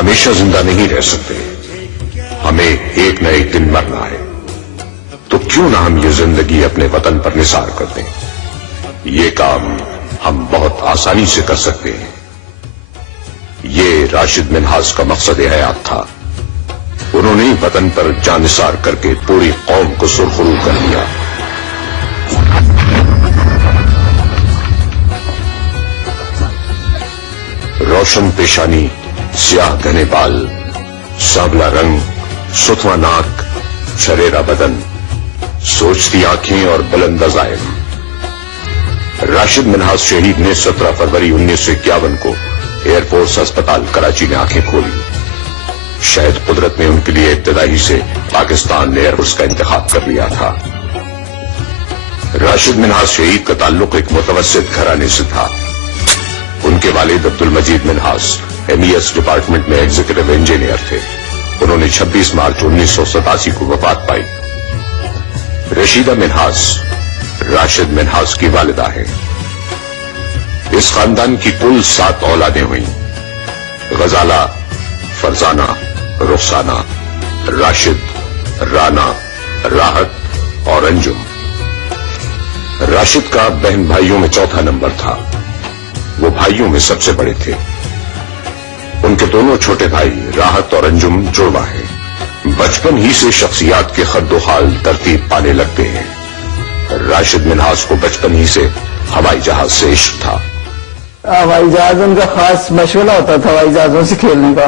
ہمیشہ زندہ نہیں رہ سکتے، ہمیں ایک نہ ایک دن مرنا ہے، تو کیوں نہ ہم یہ زندگی اپنے وطن پر نثار کر دیں؟ یہ کام ہم بہت آسانی سے کر سکتے ہیں۔ یہ راشد منہاس کا مقصد حیات تھا۔ انہوں نے وطن پر جان نثار کر کے پوری قوم کو سرخرو کر دیا۔ روشن پیشانی، سیاہ گھنے بال، سانولا رنگ، ستواں ناک، شریرا بدن، سوچتی آنکھیں اور بلند عزائم۔ راشد منہاس شہید نے 17 فروری 1951 کو ایئر فورس ہسپتال کراچی میں آنکھیں کھولی۔ شاید قدرت نے ان کے لیے ابتدائی سے پاکستان ایئر فورس کا انتخاب کر لیا تھا۔ راشد منہاس شہید کا تعلق ایک متوسط گھرانے سے تھا۔ ان کے والد عبد المجید منہاس MES ڈپارٹمنٹ میں ایگزیکٹو انجینئر تھے۔ انہوں نے 26 مارچ 1987 کو وفات پائی۔ رشیدہ منہاس راشد منہاس کی والدہ ہے۔ اس خاندان کی کل 7 اولادیں ہوئیں: غزالہ، فرزانہ، رخسانہ، راشد، رانا، راحت اور انجم۔ راشد کا بہن بھائیوں میں چوتھا نمبر تھا۔ وہ بھائیوں میں سب سے بڑے تھے۔ ان کے دونوں چھوٹے بھائی راحت اور انجم جڑواں ہیں۔ بچپن ہی سے شخصیات کے خد و خال ترتیب پانے لگتے ہیں۔ راشد منہاس کو بچپن ہی سے ہوائی جہاز سے عشق تھا۔ ہوائی جہاز ان کا خاص مشغلہ ہوتا تھا، ہوائی جہازوں سے کھیلنے کا۔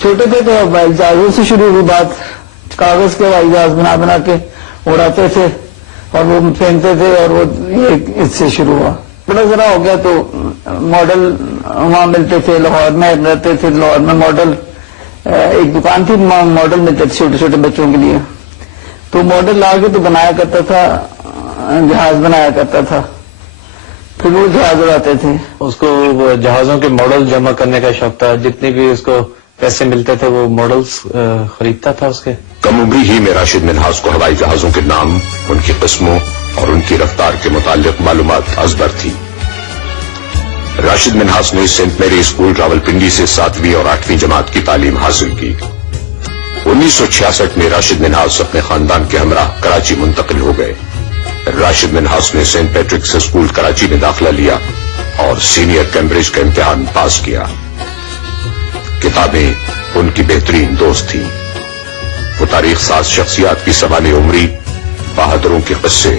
چھوٹے تھے تو ہوائی جہازوں سے شروع ہوئی بات، کاغذ کے ہوائی جہاز بنا بنا کے اڑاتے تھے اور وہ پھینکتے تھے، اور وہ یہ اس سے شروع ہوا۔ بڑا ذرا ہو گیا تو ماڈل وہاں ملتے تھے، لاہور میں رہتے تھے، لاہور میں ماڈل ایک دکان تھی، ماڈل ملتے تھے چھوٹے چھوٹے بچوں کے لیے، تو ماڈل لا کے تو بنایا کرتا تھا، جہاز بنایا کرتا تھا، پھر وہ جہاز اڑاتے تھے۔ اس کو جہازوں کے ماڈل جمع کرنے کا شوق تھا، جتنے بھی اس کو پیسے ملتے تھے وہ ماڈلز خریدتا تھا اس کے۔ کم عمری ہی میں راشد منہاس کو ہوائی جہازوں کے نام، ان کی قسموں اور ان کی رفتار کے متعلق معلومات ازبر تھی۔ راشد منہاس نے سینٹ میری اسکول راولپنڈی سے 7ویں اور 8ویں جماعت کی تعلیم حاصل کی۔ 1966 میں راشد منہاس اپنے خاندان کے ہمراہ کراچی منتقل ہو گئے۔ راشد منہاس نے سینٹ پیٹرکس اسکول کراچی میں داخلہ لیا اور سینئر کیمبرج کا امتحان پاس کیا۔ کتابیں ان کی بہترین دوست تھیں۔ وہ تاریخ ساز شخصیات کی سوانح عمری، بہادروں کے قصے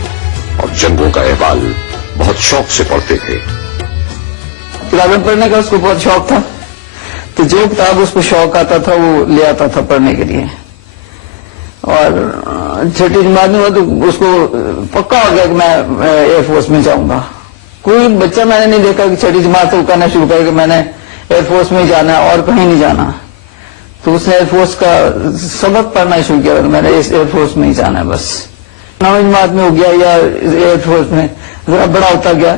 اور جنگوں کا احوال بہت شوق سے پڑھتے تھے۔ کتابیں پڑھنے کا اس کو بہت شوق تھا، تو جو کتاب اس کو شوق آتا تھا وہ لے آتا تھا پڑھنے کے لیے۔ اور چھٹی جماعت میں ہوا تو اس کو پکا ہو گیا کہ میں ایئر فورس میں جاؤں گا۔ کوئی بچہ میں نے نہیں دیکھا کہ چھٹی جماعت کو کہنا شروع کر کہ میں نے ایئر فورس میں ہی جانا ہے اور کہیں نہیں جانا، تو اس نے ایئر فورس کا سبق پڑھنا شروع کیا، میں نے اس ایئر فورس میں ہی جانا ہے بس۔ 9ویں جماعت میں ہو گیا یا ایئر فورس میں ذرا بڑا ہوتا گیا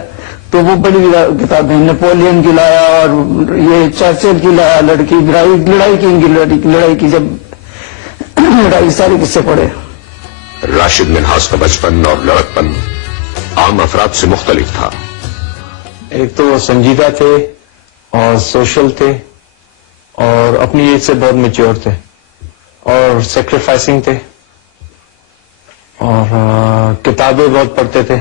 تو وہ بڑی کتابیں نیپولین کی لایا اور یہ چرچل کی لایا، لڑائی کی جب لڑائی سارے قصے پڑھے۔ راشد منہاس کا بچپن اور لڑکپن عام افراد سے مختلف تھا۔ ایک تو وہ سنجیدہ تھے اور سوشل تھے اور اپنی ایج سے بہت میچور تھے اور سیکریفائسنگ تھے اور کتابیں بہت پڑھتے تھے،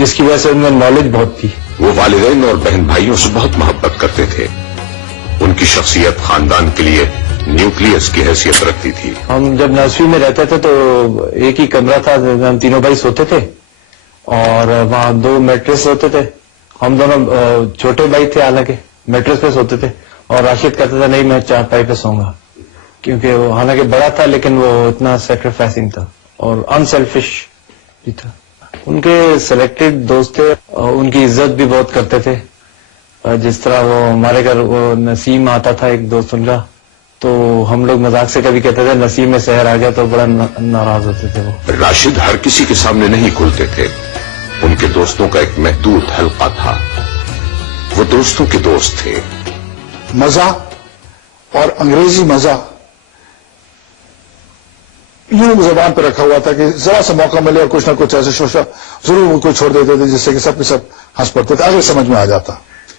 جس کی وجہ سے ان میں نالج بہت تھی۔ وہ والدین اور بہن بھائیوں سے بہت محبت کرتے تھے۔ ان کی شخصیت خاندان کے لیے نیوکلیس کی حیثیت رکھتی تھی۔ ہم جب نرسری میں رہتے تھے تو ایک ہی کمرہ تھا، ہم تینوں بھائی سوتے تھے اور وہاں 2 میٹریس ہوتے تھے۔ ہم دونوں چھوٹے بھائی تھے، حالانکہ میٹریس پہ سوتے تھے، اور راشد کہتا تھا نہیں میں چارپائی پہ سوؤں گا، کیونکہ وہ حالانکہ بڑا تھا لیکن وہ اتنا سیکریفائسنگ تھا اور انسیلفش بھی تھا۔ ان کے سلیکٹڈ دوست تھے، ان کی عزت بھی بہت کرتے تھے۔ جس طرح وہ ہمارے گھر وہ نسیم آتا تھا ایک دوست ان کا، تو ہم لوگ مذاق سے کبھی کہتے تھے نسیم میں سحر آ گیا، تو بڑا ناراض ہوتے تھے وہ۔ راشد ہر کسی کے سامنے نہیں کھلتے تھے، ان کے دوستوں کا ایک محدود حلقہ تھا۔ وہ دوستوں کے دوست تھے۔ مزہ اور انگریزی مزہ یوں زبان پہ رکھا ہوا تھا کہ ذرا سا موقع ملے اور کچھ نہ کچھ ایسے شوشا ضرور کوئی چھوڑ دیتے تھے جس سے کہ سب کے سب ہنس پڑتے تھے، آگے سمجھ میں آ جاتا،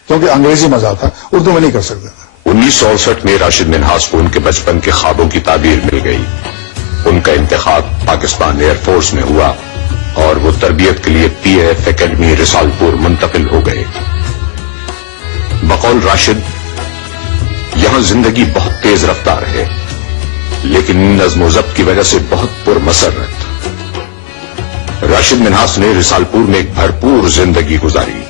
کیونکہ انگریزی مزہ تھا، اردو میں نہیں کر سکتے تھے۔ 1968 में राशिद मिन्हास को उनके बचपन के ख्वाबों की ताबीर मिल गई। उनका इंतखाब पाकिस्तान एयरफोर्स में हुआ और वो तरबियत के लिए PAF एकेडमी रिसालपुर मुंतकिल हो गए। बकौल राशिद, यहां जिंदगी बहुत तेज रफ्तार है, लेकिन नज़्म ज़ब्त की वजह से बहुत पुरमसरत। राशिद मिन्हास ने रिसालपुर में एक भरपूर जिंदगी गुजारी,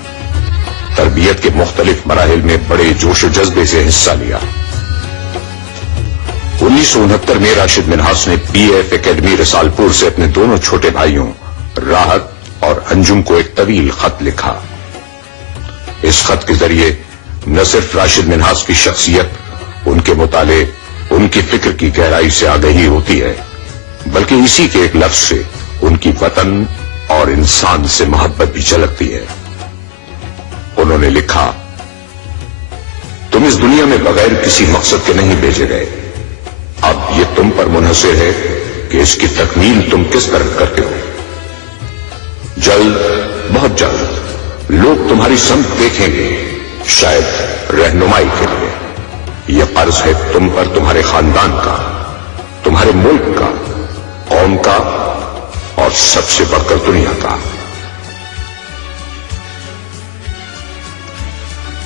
तरबियत के मुख्तलिफ मराहिल में बड़े जोश व जज्बे से हिस्सा लिया। 1969 में राशिद मिन्हास ने PAF एकेडमी रिसालपुर से अपने दोनों छोटे भाइयों राहत और अंजुम को एक तवील खत लिखा। इस खत के जरिए न सिर्फ राशिद मिन्हास की शख्सियत, उनके मुताले, उनकी फिक्र की गहराई से आगही होती है, बल्कि इसी के एक लफ्ज से उनकी वतन और इंसान से मोहब्बत भी झलकती है। उन्होंने लिखा, तुम इस दुनिया में बगैर किसी मकसद के नहीं भेजे गए। अब ये तुम पर मुनहसिर है कि इसकी तकमील तुम किस तरह करते हो। जल्द, बहुत जल्द लोग तुम्हारी समत देखेंगे, शायद रहनुमाई के लिए। यह कर्ज है तुम पर तुम्हारे खानदान का, तुम्हारे मुल्क का, कौम का और सबसे बढ़कर दुनिया का।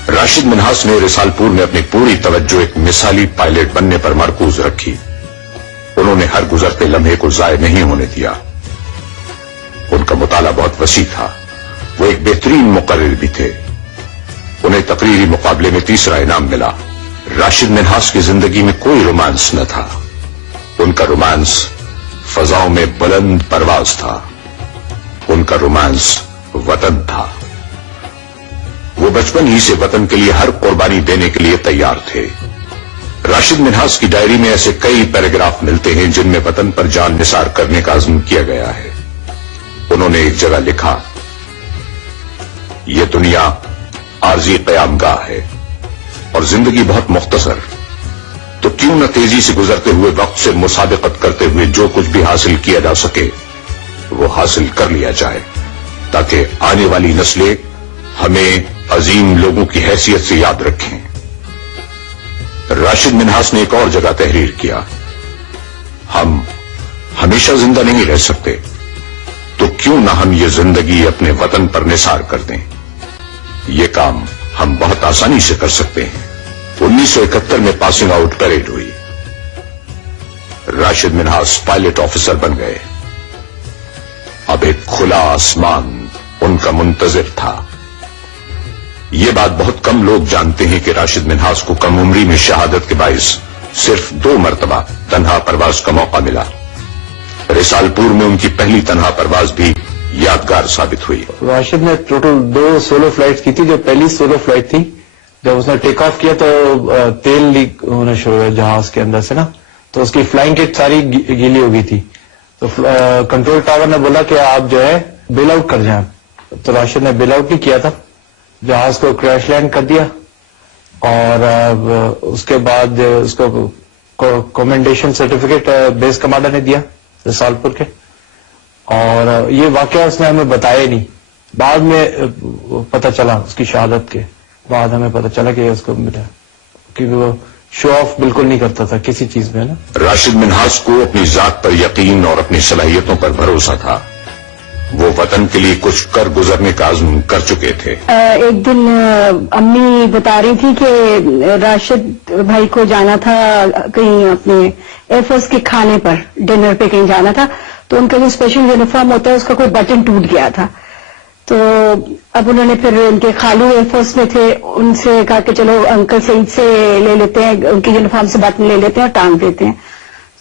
राशिद मिन्हास ने रिसालपुर में अपनी पूरी तवज्जो एक मिसाली पायलट बनने पर मरकूज रखी। उन्होंने हर गुजरते लम्हे को जाय नहीं होने दिया। उनका मुताला बहुत वसी था। वो एक बेहतरीन मुकर्रिर भी थे। उन्हें तकरीरी मुकाबले में तीसरा इनाम मिला। राशिद मिन्हास की जिंदगी में कोई रोमांस न था। उनका रोमांस फजाओं में बुलंद परवाज था। उनका रोमांस वतन था। वो बचपन ही से वतन के लिए हर कुर्बानी देने के लिए तैयार थे। राशिद मिन्हास की डायरी में ऐसे कई पैराग्राफ मिलते हैं जिनमें वतन पर जान निसार करने का अज़्म किया गया है। उन्होंने एक जगह लिखा, यह दुनिया आरजी कयामगाह है और जिंदगी बहुत मुख्तसर, तो क्यों न तेजी से गुजरते हुए वक्त से मुसाबिकत करते हुए जो कुछ भी हासिल किया जा सके वो हासिल कर लिया जाए, ताकि आने वाली नस्लें हमें अजीम लोगों की हैसियत से याद रखें। राशिद मिन्हास ने एक और जगह तहरीर किया, हम हमेशा जिंदा नहीं रह सकते, तो क्यों ना हम ये जिंदगी अपने वतन पर निसार कर दें। ये काम हम बहुत आसानी से कर सकते हैं। 1971 में पासिंग आउट परेड हुई। राशिद मिन्हास पायलट ऑफिसर बन गए। अब एक खुला आसमान उनका मुंतजिर था। ये बात बहुत कम लोग जानते हैं कि राशिद मिन्हास को कम उम्री में शहादत के बाइस सिर्फ 2 मरतबा तन्हा परवाज का मौका मिला। रिसालपुर में उनकी पहली तन्हा परवाज भी यादगार साबित हुई। राशिद ने टोटल 2 सोलो फ्लाइट्स की थी। जो पहली सोलो फ्लाइट थी, जब उसने टेक ऑफ किया तो तेल लीक होना शुरू हुआ जहाज के अंदर से ना, तो उसकी फ्लाइंग किट सारी गीली हो गई थी। तो कंट्रोल टावर ने बोला कि आप जो है बेल आउट कर जाएं। तो राशिद ने बेल आउट नहीं किया था, जहाज को क्रैश लैंड कर दिया और उसके बाद उसको कमेंडेशन सर्टिफिकेट बेस कमांडर ने दिया रिसालपुर के। और ये वाकया उसने हमें बताया नहीं, बाद में पता चला, उसकी शहादत के बाद हमें पता चला कि उसको मिला, क्योंकि वो शो ऑफ बिल्कुल नहीं करता था किसी चीज में ना। राशिद मिन्हास को अपनी जात पर यकीन और अपनी सलाहियतों पर भरोसा था। वो वतन के लिए कुछ कर गुजरने का आज़म कर चुके थे। एक दिन अम्मी बता रही थी कि राशिद भाई को जाना था कहीं अपने एयरफोर्स के खाने पर, डिनर पे कहीं जाना था, तो उनका जो स्पेशल यूनिफॉर्म होता है उसका कोई बटन टूट गया था। तो अब उन्होंने फिर उनके खालू एयरफोर्स में थे, उनसे कहा कि चलो अंकल सईद से ले लेते हैं, उनकी यूनिफॉर्म से बटन ले लेते हैं और टांग देते हैं।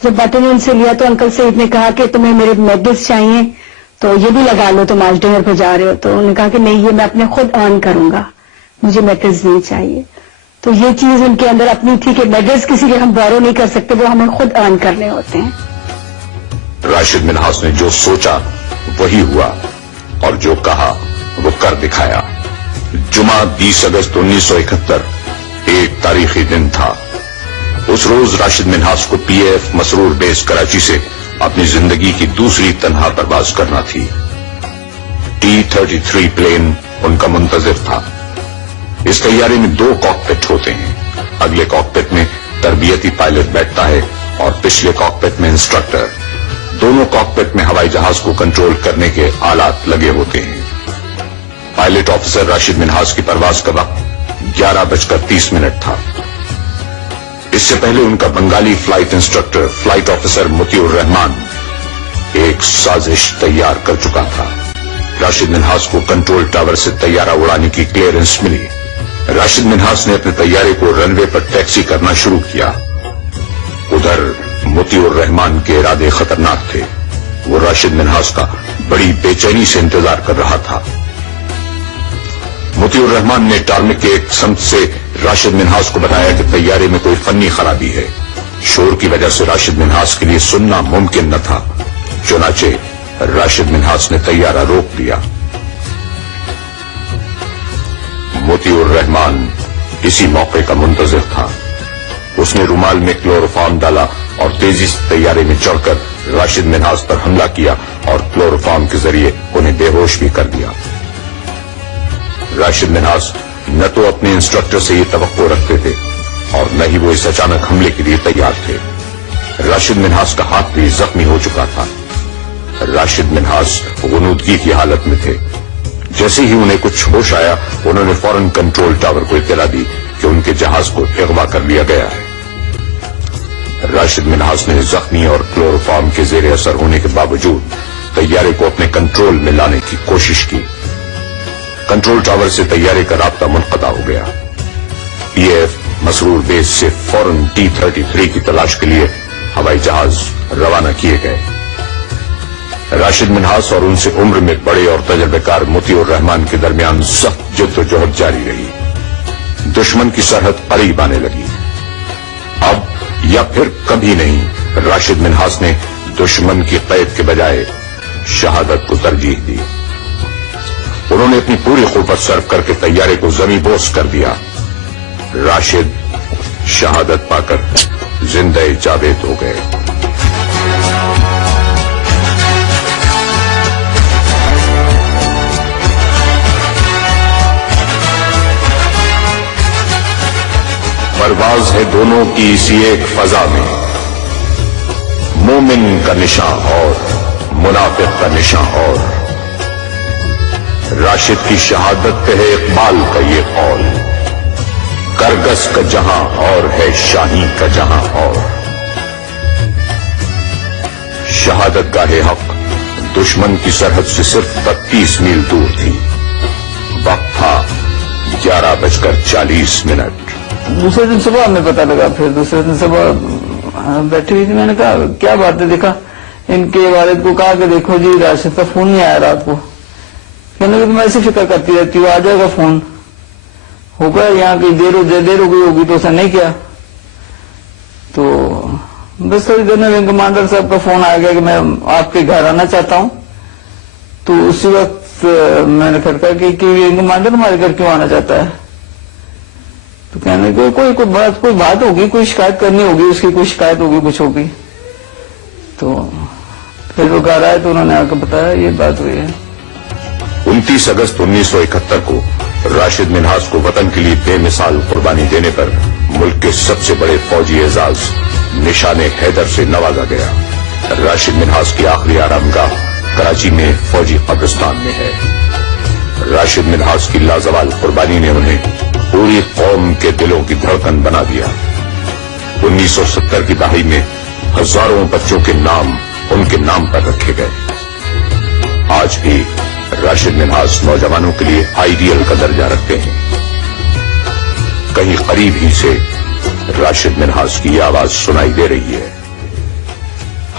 जब बटन उनसे लिया तो अंकल सईद ने कहा कि तुम्हें मेरे मेडल्स चाहिए तो ये भी लगा लो, तुम आज डिनर पे जा रहे हो। तो उन्होंने कहा कि नहीं, ये मैं अपने खुद अर्न करूंगा, मुझे मेडल्स नहीं चाहिए। तो ये चीज उनके अंदर अपनी थी कि मेडल्स किसी के हम बोरो नहीं कर सकते, वो हमें खुद अर्न करने होते हैं। राशिद मिन्हास ने जो सोचा वही हुआ और जो कहा वो कर दिखाया। जुमा 20 अगस्त 1971 एक तारीखी दिन था। उस रोज राशिद मिन्हास को PAF मसरूर बेस कराची से अपनी जिंदगी की दूसरी तन्हा परवाज करना थी। T-33 प्लेन उनका मुंतजिर था। इस तैयारी में 2 कॉकपिट होते हैं, अगले कॉकपिट में तरबियती पायलट बैठता है और पिछले कॉकपिट में इंस्ट्रक्टर। दोनों कॉकपिट में हवाई जहाज को कंट्रोल करने के आलात लगे होते हैं। पायलट ऑफिसर राशिद मिन्हास की परवाज का वक्त 11:30 था। इससे पहले उनका Bengali flight instructor flight officer Motiur Rahman एक साजिश तैयार कर चुका था। राशिद मिन्हास को कंट्रोल टावर से तैयारा उड़ाने की क्लियरेंस मिली। राशिद मिन्हास ने अपने तैयारे को रनवे पर टैक्सी करना शुरू किया। उधर मोतिउर रहमान के इरादे खतरनाक थे। वो राशिद मिन्हास का बड़ी बेचैनी से इंतजार कर रहा था। मोतिउर रहमान ने टार्मिक के एक संत से राशिद मिन्हास को बताया कि तैयारे में कोई फन्नी खराबी है। शोर की वजह से राशिद मिन्हास के लिए सुनना मुमकिन न था। चुनाचे राशिद मिन्हास ने तैयारा रोक दिया। मोतिउर रहमान इसी मौके का मुंतजिर था। उसने रुमाल में क्लोरोफॉर्म डाला और तेजी से तैयारे में चढ़कर राशिद मिन्हास पर हमला किया और क्लोरोफॉर्म के जरिए उन्हें बेहोश भी कर दिया। राशिद मिन्हास न तो अपने इंस्ट्रक्टर से ये तवक्को रखते थे और न ही वो इस अचानक हमले के लिए तैयार थे। राशिद मिन्हास का हाथ भी जख्मी हो चुका था। राशिद मिन्हास गुनूदगी की हालत में थे। जैसे ही उन्हें कुछ होश आया, उन्होंने फौरन कंट्रोल टावर को इत्तला दी कि उनके जहाज को अगवा कर लिया गया है। राशिद मिन्हास ने जख्मी और क्लोरोफॉर्म के जेर असर होने के बावजूद तैयारे को अपने कंट्रोल में लाने की कोशिश की। कंट्रोल टावर से तैयारे का राब्ता मुनक़ता हो गया। पीएफ मसरूर बेस से फौरन T-33 की तलाश के लिए हवाई जहाज रवाना किए गए। राशिद मिन्हास और उनसे उम्र में बड़े और तजर्बेकार मोतिउर रहमान के दरमियान सख्त जद्दोजहद जारी रही। दुश्मन की सरहद करीब आने लगी। अब या फिर कभी नहीं राशिद मिन्हास ने दुश्मन की कैद के बजाय शहादत को तरजीह दी। उन्होंने अपनी पूरी कुव्वत सर्व करके तैयारे को जमीबोस कर दिया। राशिद शहादत पाकर जिंदा जावेद हो गए। परवाज है दोनों की इसी एक फजा में, मोमिन का निशान और मुनाफिक का निशान और। राशिद की शहादत पे है इकबाल का ये कौल, करगस का जहां और है शाही का जहां और। शहादत गाहे हक दुश्मन की सरहद से सिर्फ 32 मील दूर थी। वक्त था 11:40। दूसरे दिन सुबह हमें पता लगा। फिर दूसरे दिन सुबह बैठी हुई थी, मैंने कहा क्या बात है। देखा इनके वालिद को कहा कि देखो जी राशिद का फोन नहीं आया रात को। कहने लगी मैं ऐसी फिक्र करती रहती हूँ, आ जाएगा फोन, होगा यहाँ की देर हो गई होगी तो उसने नहीं किया। तो बस थोड़ी देर में विंग कमांडर साहब का फोन आ गया कि मैं आपके घर आना चाहता हूँ। तो उसी वक्त मैंने खड़का कि विंग कमांडर हमारे घर क्यों आना चाहता है। तो कहने लगे कोई बात होगी, कोई शिकायत करनी होगी उसकी, कोई शिकायत होगी, कुछ होगी। तो फिर वो घर आए तो उन्होंने आकर बताया ये बात हुई है। 29 अगस्त 1971 को राशिद मिन्हास को वतन के लिए बेमिसाल कुर्बानी देने पर मुल्क के सबसे बड़े फौजी एजाज निशाने हैदर से नवाजा गया। राशिद मिन्हास की आखिरी आरामगाह कराची में फौजी कब्रिस्तान में है। राशिद मिन्हास की लाजवाल कुर्बानी ने उन्हें पूरी कौम के दिलों की धड़कन बना दिया। 1970 की दहाई में हजारों बच्चों के नाम उनके नाम पर रखे गए। आज भी राशिद मिन्हास नौजवानों के लिए आइडियल का दर्जा रखते हैं। कहीं करीब ही से राशिद मिन्हास की आवाज सुनाई दे रही है।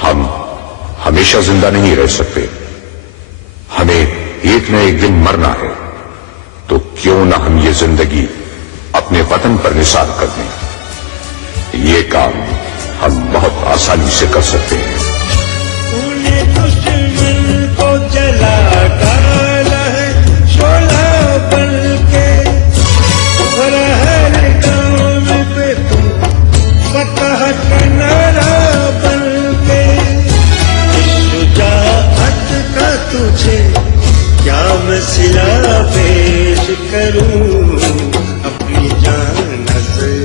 हम हमेशा जिंदा नहीं रह सकते, हमें एक न एक दिन मरना है, तो क्यों न हम ये जिंदगी अपने वतन पर निसार कर दें। ये काम हम बहुत आसानी से कर सकते हैं। क्या मसला